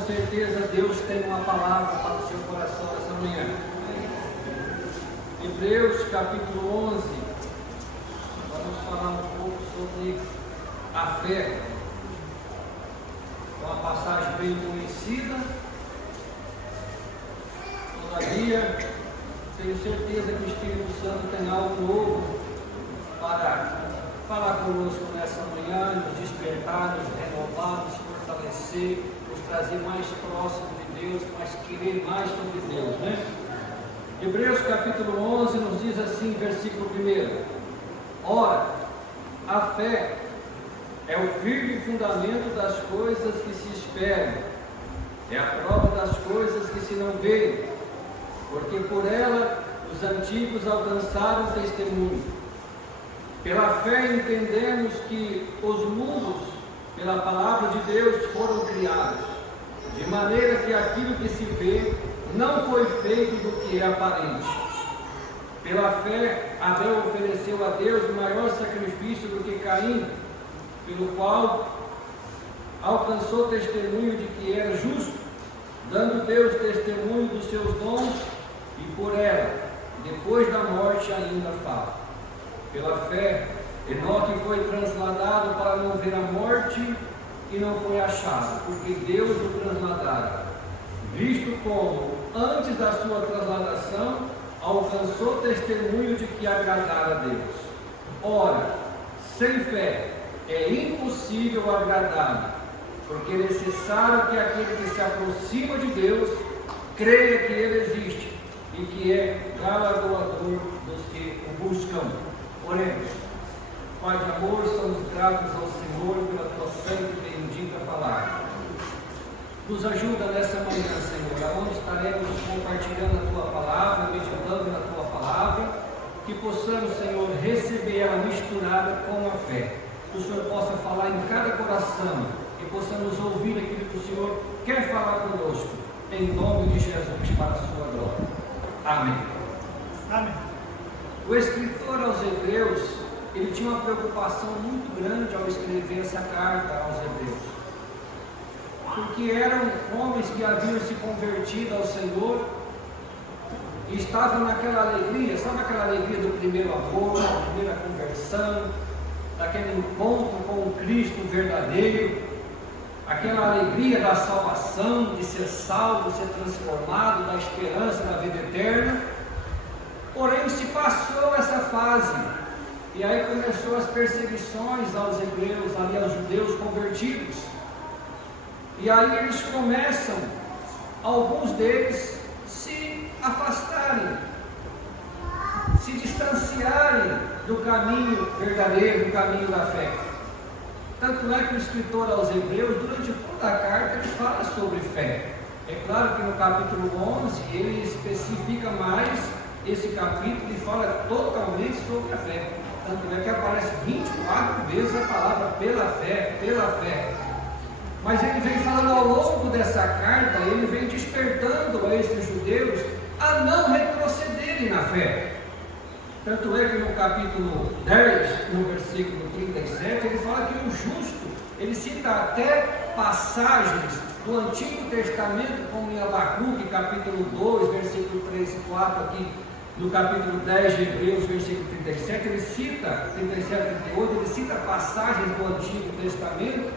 certeza Deus tem uma palavra para o seu coração essa manhã. Hebreus capítulo 11, vamos falar um pouco sobre a fé. É uma passagem bem conhecida, todavia, tenho certeza que o Espírito Santo tem algo novo para falar conosco nessa manhã, nos despertar, nos renovar, nos fortalecer, nos trazer mais próximo de Deus, mas querer mais sobre Deus, né? Hebreus capítulo 11 nos diz assim, versículo 1: Ora, a fé é o firme fundamento das coisas que se esperam, é a prova das coisas que se não veem, porque por ela os antigos alcançaram testemunho. Pela fé entendemos que os mundos, pela palavra de Deus, foram criados, de maneira que aquilo que se vê não foi feito do que é aparente. Pela fé, Abel ofereceu a Deus maior sacrifício do que Caim, pelo qual alcançou testemunho de que era justo, dando Deus testemunho dos seus dons, e por ela, depois da morte, ainda fala. Pela fé, Enoque foi transladado para não ver a morte e não foi achado, porque Deus o transladara, visto como, antes da sua transladação, alcançou testemunho de que agradara a Deus. Ora, sem fé é impossível agradar, porque é necessário que aquele que se aproxima de Deus creia que Ele existe e que é galardoador dos que o buscam. Oremos. Pai de amor, somos gratos ao Senhor pela tua santa e bendita palavra. Nos ajuda nessa manhã, Senhor, aonde estaremos compartilhando a tua palavra, meditando na tua palavra, que possamos, Senhor, receber ela misturada com a fé. Que o Senhor possa falar em cada coração, que possamos ouvir aquilo que o Senhor quer falar conosco, em nome de Jesus, para a sua glória. Amém. Amém. O escritor aos Hebreus, ele tinha uma preocupação muito grande ao escrever essa carta aos Hebreus, porque eram homens que haviam se convertido ao Senhor e estavam naquela alegria, sabe aquela alegria do primeiro amor, da primeira conversão, daquele encontro com o Cristo verdadeiro, aquela alegria da salvação, de ser salvo, de ser transformado, da esperança da vida eterna. Porém, se passou essa fase, e aí começou as perseguições aos hebreus, ali aos judeus convertidos, e aí eles começam, alguns deles, se afastarem, se distanciarem do caminho verdadeiro, do caminho da fé. Tanto é que o escritor aos Hebreus, durante toda a carta, ele fala sobre fé. É claro que no capítulo 11, ele especifica mais esse capítulo e fala totalmente sobre a fé. Tanto é que aparece 24 vezes a palavra pela fé, pela fé. Mas ele vem falando ao longo dessa carta, ele vem despertando a esses judeus a não retrocederem na fé. Tanto é que no capítulo 10, no versículo 37, ele fala que o justo, ele cita até passagens do Antigo Testamento, como em Abacuque, capítulo 2, versículo 3 e 4, aqui no capítulo 10 de Hebreus, versículo 37, ele cita, 37 e 38, ele cita passagens do Antigo Testamento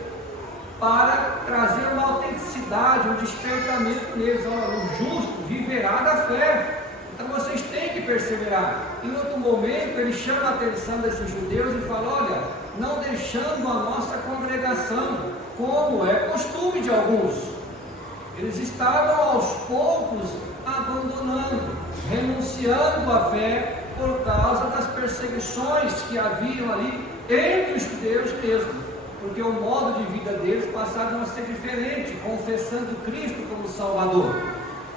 para trazer uma autenticidade, um despertamento neles. Olha, o justo viverá da fé. Então vocês têm que perseverar. Em outro momento ele chama a atenção desses judeus e fala: olha, não deixando a nossa congregação, como é costume de alguns. Eles estavam aos poucos abandonando, renunciando à fé por causa das perseguições que haviam ali entre os judeus mesmo, porque o modo de vida deles passaram a ser diferente, confessando Cristo como Salvador.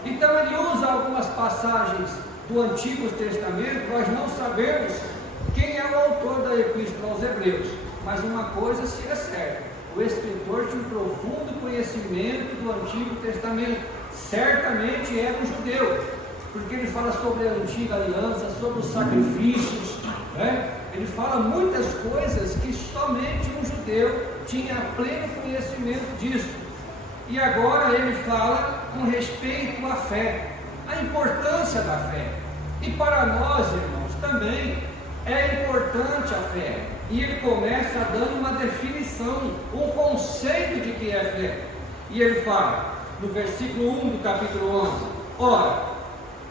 Então ele usa algumas passagens do Antigo Testamento. Nós não sabemos quem é o autor da Epístola aos Hebreus, mas uma coisa se é certa: o escritor tinha um profundo conhecimento do Antigo Testamento, certamente era um judeu, porque ele fala sobre a antiga aliança, sobre os sacrifícios, né? Ele fala muitas coisas que somente um judeu tinha pleno conhecimento disso. E agora ele fala com respeito à fé, a importância da fé. E para nós, irmãos, também é importante a fé. E ele começa dando uma definição, um conceito de que é fé. E ele fala, no versículo 1 do capítulo 11, ora,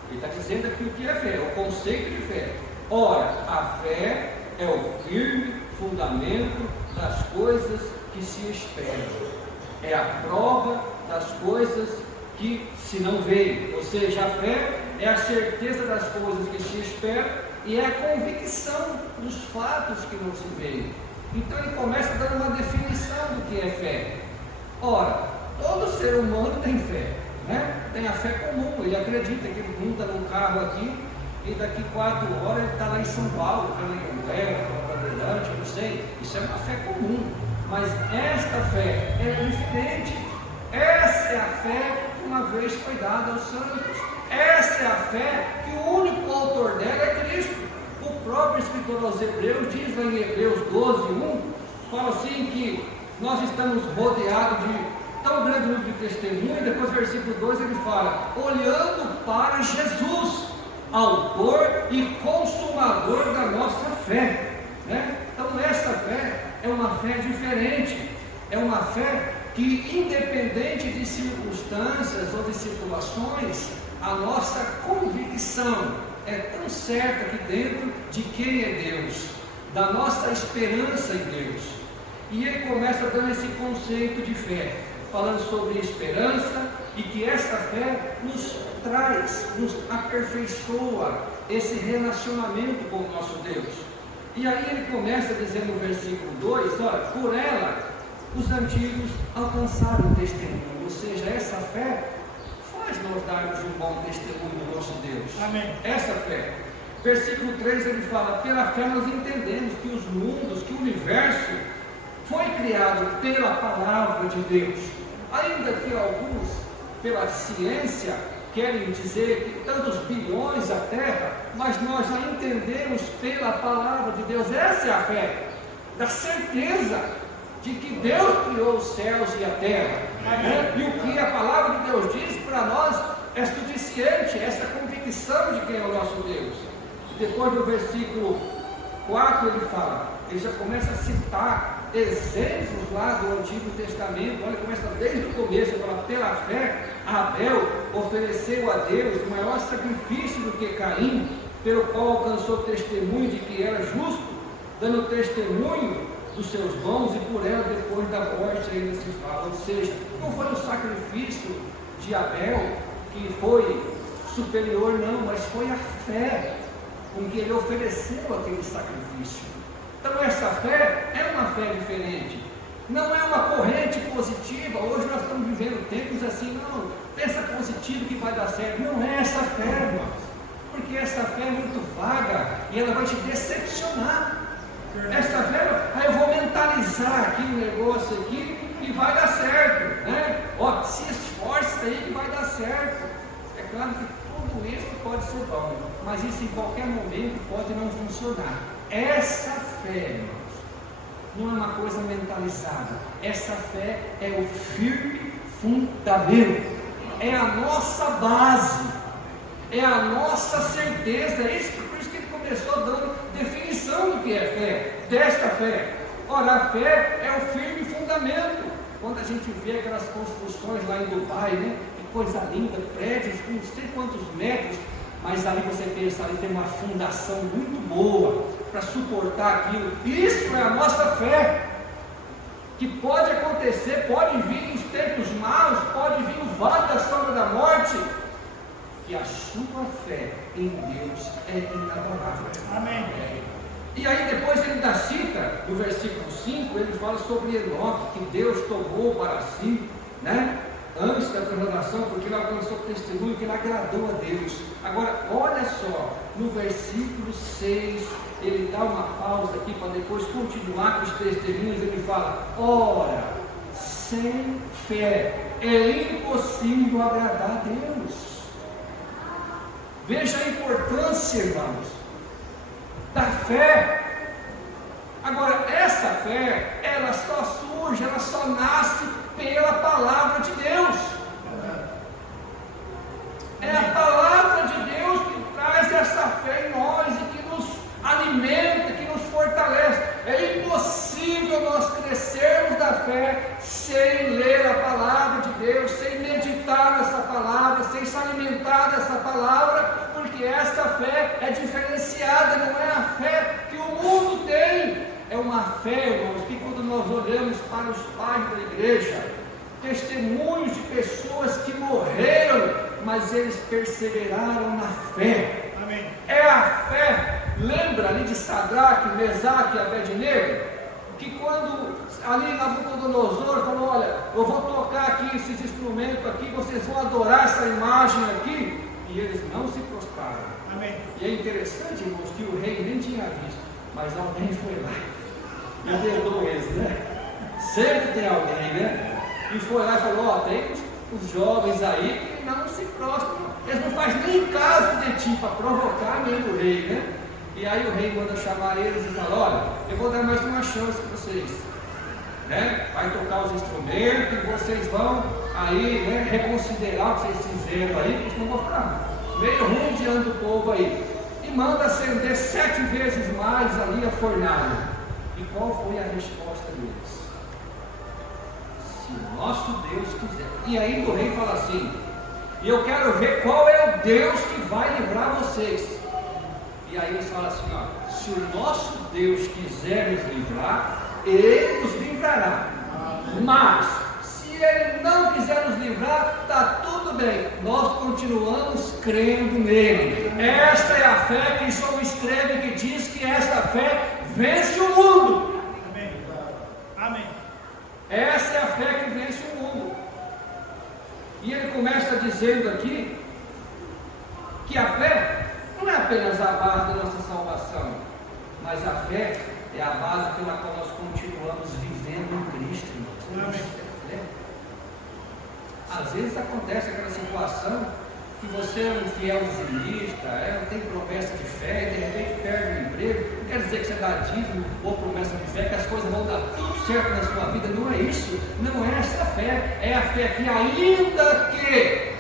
ele está dizendo aqui o que é fé, o conceito de fé. Ora, a fé é o firme fundamento das coisas que se esperam. É a prova das coisas que se não veem. Ou seja, a fé é a certeza das coisas que se esperam e é a convicção dos fatos que não se veem. Então ele começa dando uma definição do que é fé. Ora, todo ser humano tem fé, né? Tem a fé comum. Ele acredita que ele monta num carro aqui e daqui 4 horas ele está lá em São Paulo, pela Inglaterra, pela Bandeirante, eu não sei. Isso é uma fé comum. Mas esta fé é diferente. Essa é a fé que uma vez foi dada aos santos. Essa é a fé que o único autor dela é Cristo. O próprio escritor aos Hebreus diz lá em Hebreus 12:1, fala assim que nós estamos rodeados de tão grande número de testemunhas. Depois versículo 2 ele fala, olhando para Jesus, autor e consumador da nossa fé, né? Então essa fé é uma fé diferente, é uma fé que, independente de circunstâncias ou de situações, a nossa convicção é tão certa aqui dentro de quem é Deus, da nossa esperança em Deus. E ele começa dando esse conceito de fé, falando sobre esperança e que essa fé nos traz, nos aperfeiçoa esse relacionamento com o nosso Deus. E aí ele começa dizendo no versículo 2, olha, por ela os antigos alcançaram o testemunho, ou seja, essa fé faz nós darmos um bom testemunho do nosso Deus. Amém. Essa fé. Versículo 3 ele fala, pela fé nós entendemos que os mundos, que o universo foi criado pela palavra de Deus. Ainda que alguns, pela ciência, querem dizer que tantos bilhões a terra, mas nós já entendemos pela palavra de Deus. Essa é a fé, da certeza de que Deus criou os céus e a terra, né? E o que a palavra de Deus diz para nós é suficiente, essa convicção de quem é o nosso Deus. E depois do versículo 4 ele fala, ele já começa a citar exemplos lá do Antigo Testamento. Olha, começa desde o começo, ele fala, pela fé Abel ofereceu a Deus maior sacrifício do que Caim, pelo qual alcançou testemunho de que era justo, dando testemunho dos seus dons, e por ela depois da morte ainda se fala. Ou seja, não foi o sacrifício de Abel que foi superior, não, mas foi a fé com que ele ofereceu aquele sacrifício. Então essa fé é uma fé diferente, não é uma corrente positiva. Hoje nós estamos vivendo tempos assim, não, pensa positivo que vai dar certo. Não é essa fé, irmãos, porque essa fé é muito vaga e ela vai te decepcionar. Essa fé, aí eu vou mentalizar aqui um negócio aqui e vai dar certo, né? Ó, se esforça aí que vai dar certo. É claro que tudo isso pode ser bom, mas isso em qualquer momento pode não funcionar. Essa fé, irmãos, não é uma coisa mentalizada. Essa fé é o firme fundamento, é a nossa base, é a nossa certeza. É isso, por isso que ele começou dando definição do que é fé, desta fé. Ora, a fé é o firme fundamento. Quando a gente vê aquelas construções lá em Dubai, né? Que coisa linda, prédios com não sei quantos metros, mas ali você pensa, ali tem uma fundação muito boa para suportar aquilo. Isso é a nossa fé, que pode acontecer, pode vir os tempos maus, pode vir o vale da sombra da morte, que a sua fé em Deus é inabalável. Amém. E aí depois ele ainda cita, no versículo 5, ele fala sobre Enoque, que Deus tomou para si, né? Antes da translação, porque ele alcançou testemunho que ele agradou a Deus. Agora, olha só, no versículo 6, ele dá uma pausa aqui para depois continuar com os testemunhos. Ele fala, ora, sem fé é impossível agradar a Deus. Veja a importância, irmãos, da fé. Agora, essa fé, ela só surge, ela só nasce pela palavra de Deus. É a palavra de Deus que traz essa fé em nós e que nos alimenta, que nos fortalece. É impossível nós crescermos da fé sem ler a palavra de Deus, sem meditar nessa palavra, sem se alimentar dessa palavra, porque essa fé é diferenciada, não é a fé que o mundo tem. É uma fé, irmãos, que quando nós olhamos para os pais da igreja, testemunhos de pessoas que morreram, mas eles perseveraram na fé. Amém. É a fé. Lembra ali de Sadraque, Mesaque e Abednego? Que quando ali Nabucodonosor falou: olha, eu vou tocar aqui esses instrumentos aqui, vocês vão adorar essa imagem aqui, e eles não se prostraram. Amém. E é interessante, irmãos, que o rei nem tinha visto, mas alguém foi lá e perdoou eles, né? Sempre tem alguém, né? E foi lá e falou: ó, tem os jovens aí que não se prostram, eles não fazem nem caso de ti, para provocar mesmo o rei, né? E aí o rei manda chamar eles e fala: olha, eu vou dar mais uma chance para vocês, né? Vai tocar os instrumentos e vocês vão aí, né, reconsiderar o que vocês fizeram aí, porque senão vão ficar meio ruim diante do povo aí. E manda acender 7 vezes mais ali a fornalha. E qual foi a resposta deles? Se o nosso Deus quiser. E aí o rei fala assim: e eu quero ver qual é o Deus que vai livrar vocês. E aí eles falam assim: ó, se o nosso Deus quiser nos livrar, Ele nos livrará. Mas se Ele não quiser nos livrar, está tudo bem, nós continuamos crendo nele. Esta é a fé que João escreve, que diz que esta fé vence o mundo. Amém. Amém. Essa é a fé que vence o mundo. E ele começa dizendo aqui que a fé não é apenas a base da nossa salvação, mas a fé é a base pela qual nós continuamos vivendo em Cristo. Amém. Às vezes acontece aquela situação que você é um fiel dizimista, não tem promessa de fé, e de repente perde o emprego. Não quer dizer que você dá dízimo ou promessa de fé, que as coisas vão dar tudo certo na sua vida. Não é isso, não é essa fé. É a fé que, ainda que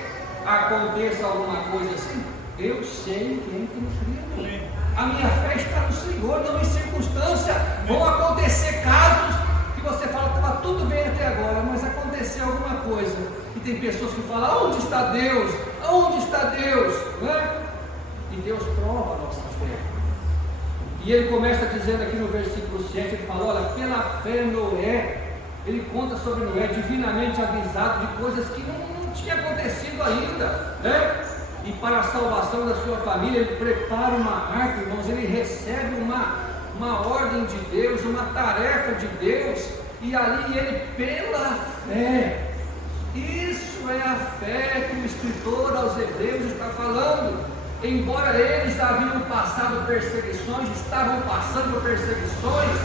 aconteça alguma coisa assim, eu sei quem tem crido. A minha fé está no Senhor, não em circunstância. Vão acontecer casos que você fala: estava tudo bem até agora, mas aconteceu alguma coisa. E tem pessoas que falam: onde está Deus? Onde está Deus? Né? E Deus prova a nossa fé. E ele começa dizendo aqui no versículo 7, ele fala: olha, pela fé Noé, ele conta sobre Noé, divinamente avisado de coisas que não tinha acontecido ainda, né? E para a salvação da sua família, ele prepara uma arca, irmãos, ele recebe uma ordem de Deus, uma tarefa de Deus, e ali ele, pela fé. Isso é a fé que o escritor aos Hebreus está falando. Embora eles haviam passado perseguições, estavam passando por perseguições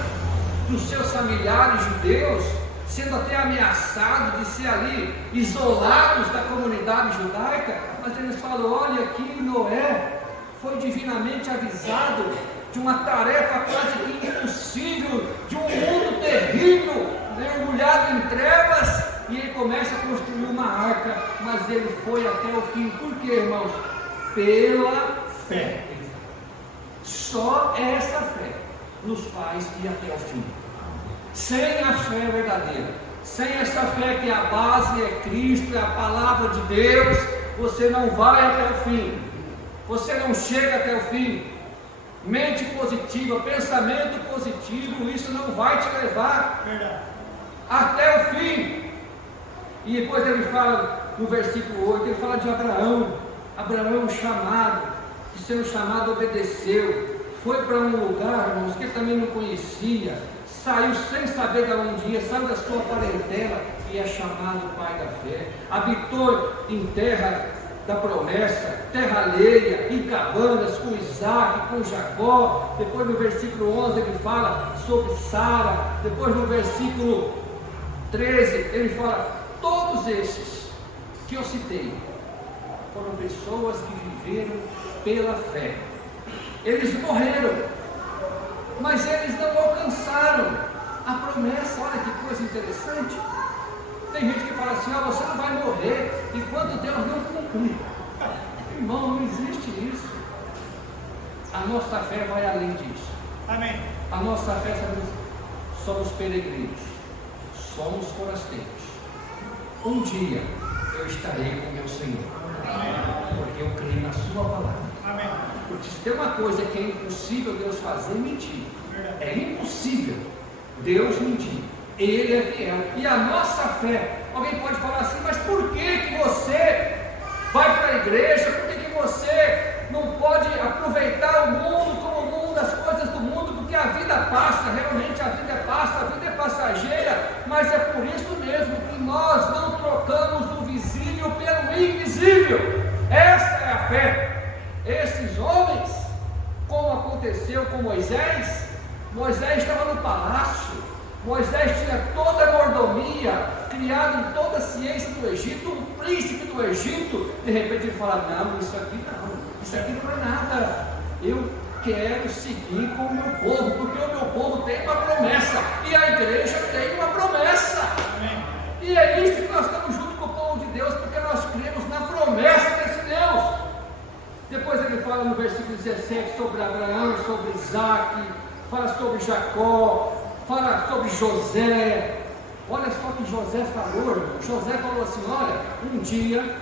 dos seus familiares judeus, sendo até ameaçados de ser ali isolados da comunidade judaica, mas eles falam: olha, aqui Noé foi divinamente avisado de uma tarefa quase que impossível, de um mundo terrível, mergulhado em trevas. E ele começa a construir uma arca, mas ele foi até o fim. Por quê, irmãos? Pela fé. Só essa fé nos faz ir até o fim. Sem a fé verdadeira, sem essa fé que a base é Cristo, é a palavra de Deus, você não vai até o fim. Você não chega até o fim. Mente positiva, pensamento positivo, isso não vai te levar até o fim. E depois ele fala no versículo 8, ele fala de Abraão. Abraão chamado, de sendo chamado obedeceu, foi para um lugar, irmãos, que ele também não conhecia, saiu sem saber de onde ia, saiu da sua parentela e é chamado pai da fé. Habitou em terra da promessa, terra alheia, em cabanas, com Isaac, com Jacó. Depois no versículo 11 ele fala sobre Sara. Depois no versículo 13 ele fala: todos esses que eu citei foram pessoas que viveram pela fé. Eles morreram, mas eles não alcançaram a promessa. Olha que coisa interessante. Tem gente que fala assim: você não vai morrer enquanto Deus não cumprir. Irmão, não existe isso. A nossa fé vai além disso. Amém. A nossa fé somos peregrinos, somos forasteiros. Um dia eu estarei com meu Senhor, porque eu creio na sua palavra. Amém. Porque se tem uma coisa que é impossível Deus fazer, mentir. É impossível Deus mentir. Ele é fiel. E a nossa fé, alguém pode falar assim: mas por que você vai para a igreja? Por que você não pode aproveitar o mundo como o mundo, as coisas do mundo? Porque a vida passa, realmente a vida passa, a vida é passageira, mas é por isso mesmo que nós não trocamos o visível pelo invisível. Essa é a fé. Esses homens, como aconteceu com Moisés, Moisés estava no palácio, Moisés tinha toda a mordomia, criado em toda a ciência do Egito, um príncipe do Egito. De repente ele fala: não, isso aqui não é nada, eu quero seguir com o meu povo, porque o meu povo tem uma promessa, e a igreja tem uma promessa. Amém. E é isso que nós estamos junto com o povo de Deus, porque nós cremos na promessa desse Deus. Depois ele fala no versículo 17 sobre Abraão, sobre Isaac, fala sobre Jacó, fala sobre José. Olha só o que José falou. José falou assim: olha, um dia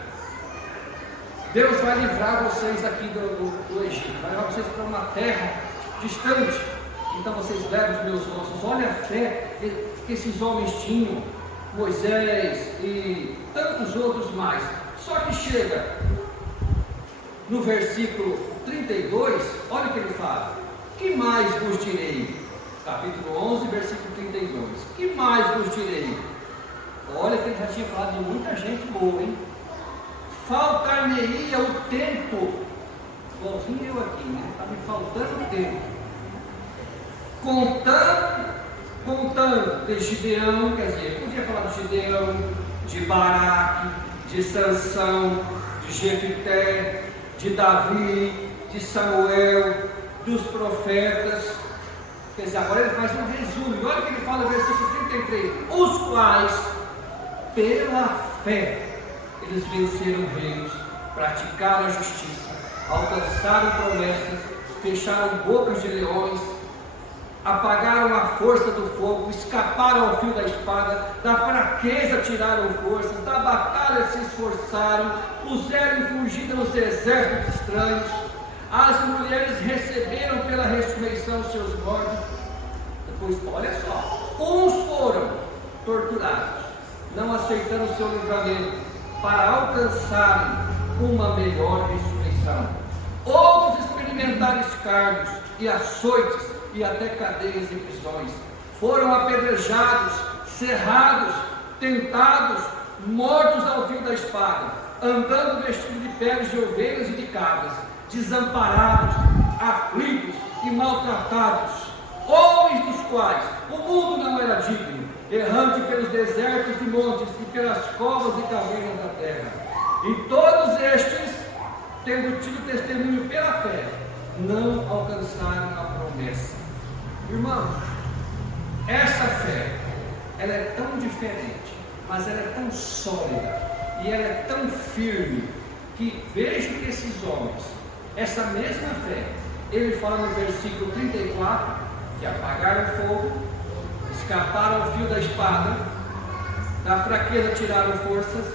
Deus vai livrar vocês aqui do Egito, vai levar vocês para uma terra distante, então vocês levam os meus ossos. Olha a fé que esses homens tinham, Moisés e tantos outros mais. Só que chega no versículo 32, olha o que ele fala: que mais vos direi? Capítulo 11, versículo 32. Que mais vos direi? Olha que ele já tinha falado de muita gente boa, hein? Faltar-me-ia o tempo, igualzinho eu aqui, né? Está me faltando o tempo. Contando de Gideão, quer dizer, podia falar de Gideão, de Baraque, de Sansão, de Jefité, de Davi, de Samuel, dos profetas. Quer dizer, agora ele faz um resumo. Olha o que ele fala no versículo 33: os quais, pela fé, eles venceram reinos, praticaram a justiça, alcançaram promessas, fecharam bocas de leões, apagaram a força do fogo, escaparam ao fio da espada, da fraqueza tiraram forças, da batalha se esforçaram, puseram em fugida os exércitos estranhos. As mulheres receberam pela ressurreição seus mortos. Depois, olha só, uns foram torturados, não aceitando o seu livramento, para alcançarem uma melhor ressurreição. Outros experimentaram escárnios e açoites e até cadeias e prisões. Foram apedrejados, cerrados, tentados, mortos ao fio da espada, andando vestidos de peles de ovelhas e de cabras, desamparados, aflitos e maltratados, homens dos quais o mundo não era digno, errante pelos desertos e montes e pelas covas e cavernas da terra. E todos estes, tendo tido testemunho pela fé, não alcançaram a promessa. Irmãos, essa fé, ela é tão diferente, mas ela é tão sólida e ela é tão firme, que vejo que esses homens, essa mesma fé, ele fala no versículo 34, que apagaram o fogo, escaparam ao fio da espada, da fraqueza tiraram forças.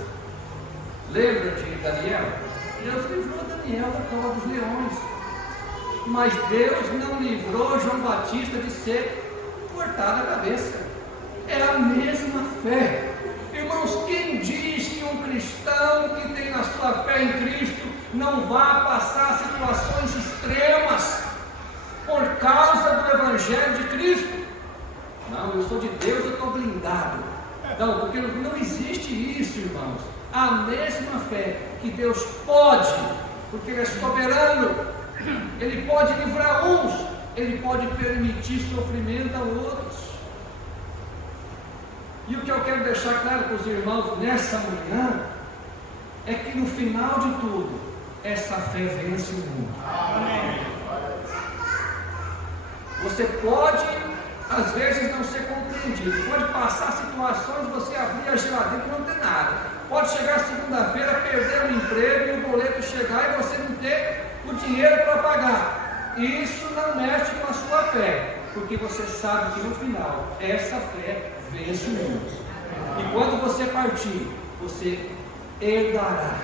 Lembra de Daniel? Deus livrou Daniel da cova dos leões, mas Deus não livrou João Batista de ser cortado a cabeça. É a mesma fé. Irmãos, quem diz que um cristão que tem a sua fé em Cristo não vai passar situações extremas por causa do Evangelho de Cristo? Não, eu sou de Deus, eu estou blindado. Não, porque não existe isso, irmãos. A mesma fé que Deus pode, porque Ele é soberano, Ele pode livrar uns, Ele pode permitir sofrimento a outros. E o que eu quero deixar claro para os irmãos nessa manhã é que no final de tudo, essa fé vence o mundo. Amém. Você pode, às vezes, não ser compreendido. Pode passar situações, você abrir a geladeira e não ter nada. Pode chegar segunda-feira, perder o emprego e o boleto chegar e você não ter o dinheiro para pagar. Isso não mexe com a sua fé, porque você sabe que no final, essa fé vence o mundo. E quando você partir, você herdará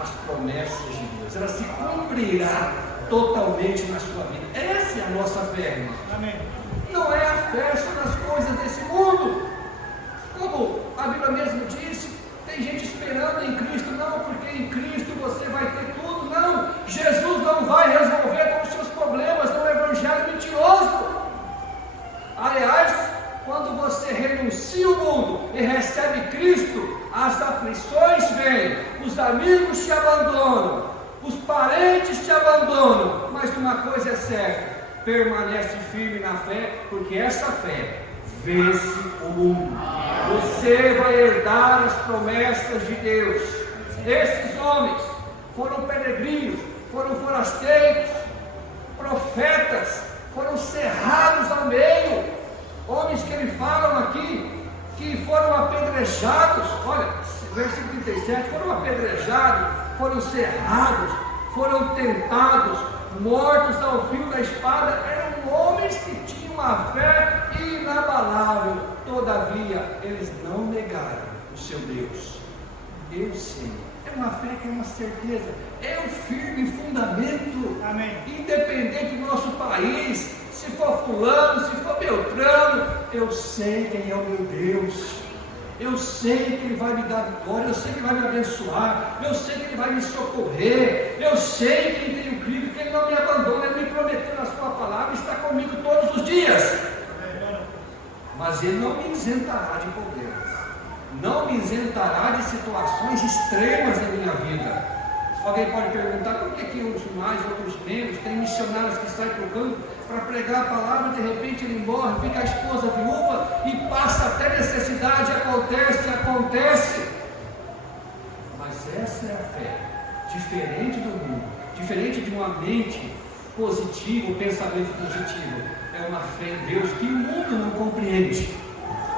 as promessas de Deus. Ela se cumprirá totalmente na sua vida. Essa é a nossa fé, irmão. Amém. Não é a fé só nas coisas desse mundo. Como a Bíblia mesmo disse, tem gente esperando em Cristo. Não, porque em Cristo você vai ter tudo. Não, Jesus não vai resolver todos os seus problemas. Não é um evangelho mentiroso. Aliás, quando você renuncia o mundo e recebe Cristo, as aflições vêm, os amigos te abandonam, os parentes te abandonam, mas uma coisa é certa, permanece firme na fé, porque essa fé vence o mundo. Você vai herdar as promessas de Deus. Esses homens foram peregrinos, foram forasteiros, profetas, foram cerrados ao meio. Homens que ele falam aqui, que foram apedrejados, olha, versículo 37, foram apedrejados, foram cerrados, foram tentados, mortos ao fio da espada. Eram homens que tinham uma fé inabalável, todavia eles não negaram o seu Deus. Eu sei, é uma fé que é uma certeza, é um firme fundamento. Amém. Independente do nosso país, se for fulano, se for Beltrano, eu sei quem é o meu Deus. Eu sei que Ele vai me dar vitória, eu sei que Ele vai me abençoar, eu sei que Ele vai me socorrer, eu sei que Ele tem o crivo, que Ele não me abandona, Ele me prometeu na sua palavra, está comigo todos os dias. Mas Ele não me isentará de problemas, não me isentará de situações extremas na minha vida. Alguém pode perguntar, por que uns mais, outros menos? Tem missionários que saem para o campo para pregar a palavra, de repente ele morre, fica a esposa viúva e passa até necessidade, acontece. Mas essa é a fé, diferente do mundo, diferente de uma mente positiva, um pensamento positivo. É uma fé em Deus que o mundo não compreende,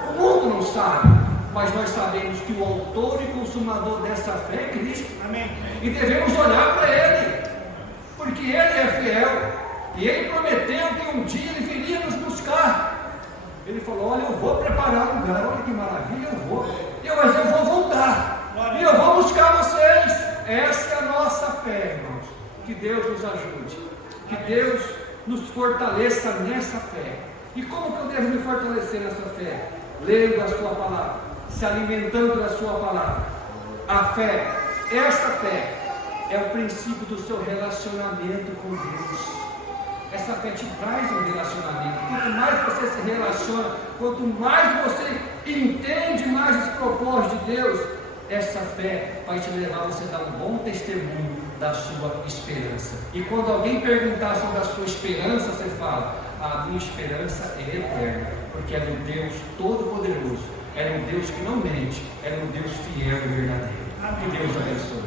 o mundo não sabe. Mas nós sabemos que o autor e consumador dessa fé é Cristo. Amém. E devemos olhar para Ele, porque Ele é fiel. E Ele prometeu que um dia Ele viria nos buscar. Ele falou, olha, eu vou preparar um lugar, olha que maravilha, mas eu vou voltar. E eu vou buscar vocês. Essa é a nossa fé, irmãos. Que Deus nos ajude. Que Deus nos fortaleça nessa fé. E como que eu devo me fortalecer nessa fé? Lendo a sua palavra, se alimentando da sua palavra. A fé, essa fé é o princípio do seu relacionamento com Deus. Essa fé te traz um relacionamento. Quanto mais você se relaciona, quanto mais você entende mais os propósitos de Deus, essa fé vai te levar a você dar um bom testemunho da sua esperança. E quando alguém perguntar sobre a sua esperança, você fala, a minha esperança é eterna, porque é no Deus Todo-Poderoso, é no Deus que não mente, é no Deus fiel e verdadeiro. Que Deus abençoe.